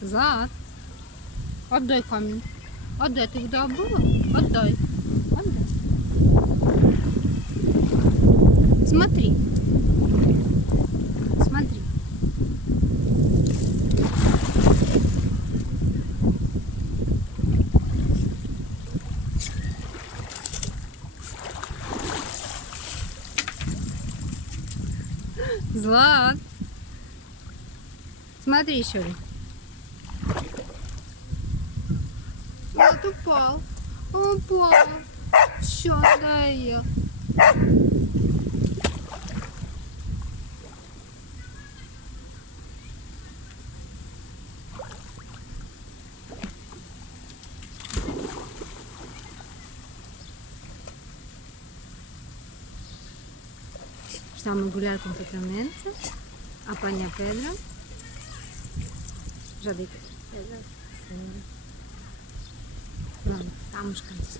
Злат, отдай камень. Отдай, ты куда было? Отдай. Отдай. Смотри. Смотри. Злат. Смотри еще раз. Вот упал. Упал. Все, надоел. Stiamo gulando completamente. Apanha a pedra. Já dei pedra. Não, estamos cansados.